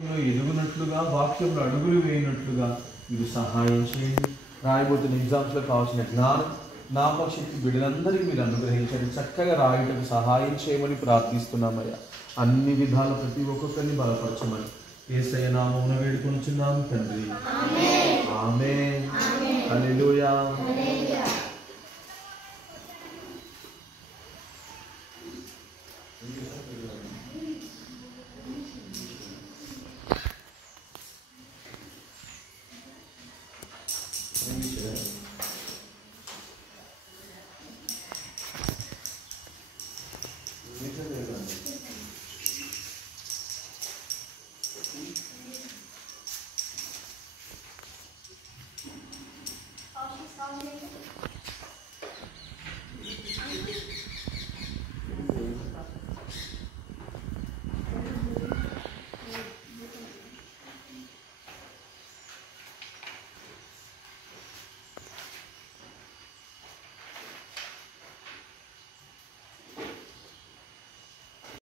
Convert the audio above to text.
ఎదుగునట్లుగా, వాక్యంలో అడుగులు వేయనట్లుగా మీరు సహాయం చేయండి. రాయబోతున్న ఎగ్జామ్స్లో కావాల్సిన జ్ఞానం, జ్ఞాపకశక్తి బిడ్డలందరికీ మీరు అనుగ్రహించండి. చక్కగా రాయటకు సహాయం చేయమని ప్రార్థిస్తున్నామయ్యా. అన్ని విధాలు ప్రతి ఒక్కొక్కరిని బలపరచమని యేసయ్య నామమున వేడుకొనుచున్నాము తండ్రి. ఆమేన్. హల్లెలూయా.